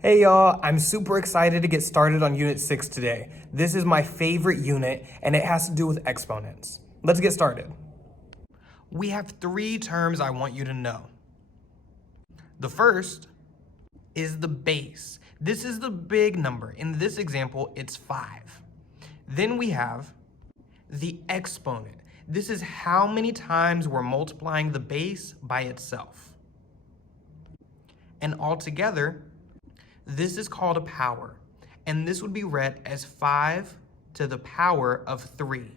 Hey y'all, I'm super excited to get started on Unit 6 today. This is my favorite unit and it has to do with exponents. Let's get started. We have three terms I want you to know. The first is the base. This is the big number. In this example, it's 5. Then we have the exponent. This is how many times we're multiplying the base by itself. And altogether, this is called a power, and this would be read as 5 to the power of 3,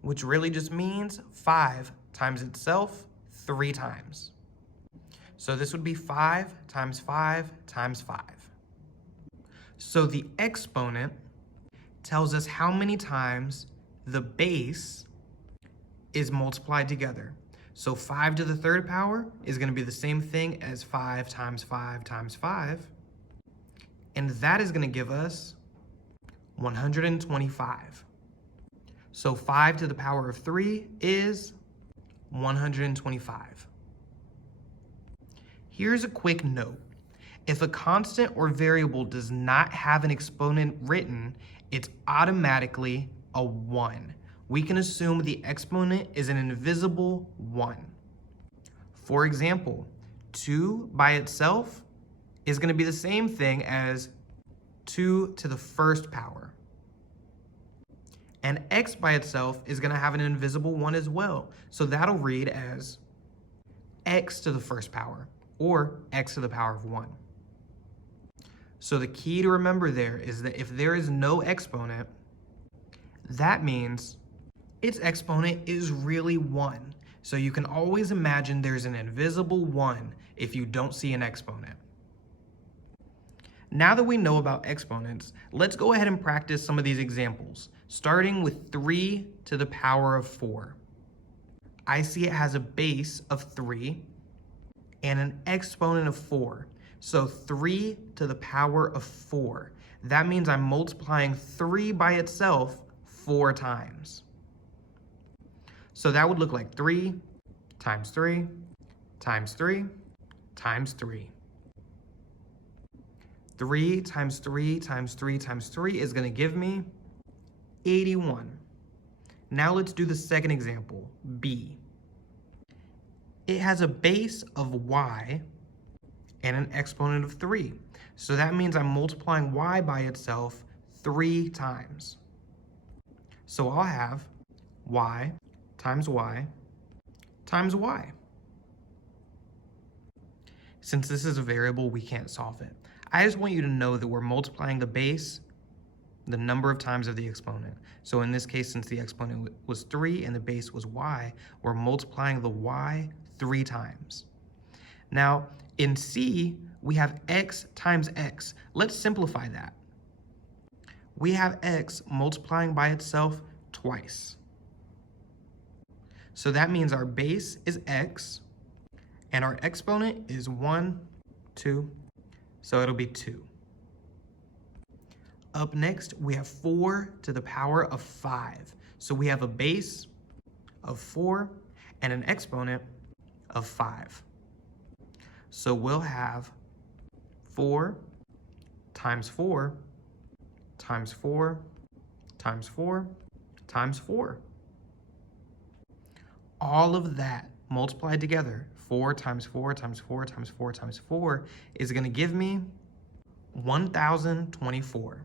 which really just means 5 times itself 3 times. So this would be 5 times 5 times 5. So the exponent tells us how many times the base is multiplied together. So 5 to the third power is going to be the same thing as 5 times 5 times 5. And that is going to give us 125. So 5 to the power of 3 is 125. Here's a quick note. If a constant or variable does not have an exponent written, it's automatically a 1. We can assume the exponent is an invisible 1. For example, 2 by itself is going to be the same thing as 2 to the first power. And x by itself is going to have an invisible 1 as well. So that'll read as x to the first power, or x to the power of 1. So the key to remember there is that if there is no exponent, that means its exponent is really 1. So you can always imagine there's an invisible 1 if you don't see an exponent. Now that we know about exponents, let's go ahead and practice some of these examples, starting with 3 to the power of 4. I see it has a base of 3 and an exponent of 4. So 3 to the power of 4. That means I'm multiplying 3 by itself 4 times. So that would look like 3 times 3 times 3 times 3. 3 times 3 times 3 times 3 is going to give me 81. Now let's do the second example, B. It has a base of y and an exponent of 3. So that means I'm multiplying y by itself 3 times. So I'll have y times y times y. Since this is a variable, we can't solve it. I just want you to know that we're multiplying the base the number of times of the exponent. So in this case, since the exponent was 3 and the base was y, we're multiplying the y 3 times. Now, in C, we have x times x. Let's simplify that. We have x multiplying by itself twice. So that means our base is x, and our exponent is 1, 2, so it'll be 2. Up next, we have 4 to the power of 5. So we have a base of 4 and an exponent of 5. So we'll have 4 times 4 times 4 times 4 times 4. All of that multiplied together, 4 times 4 times 4 times 4 times 4, is going to give me 1,024.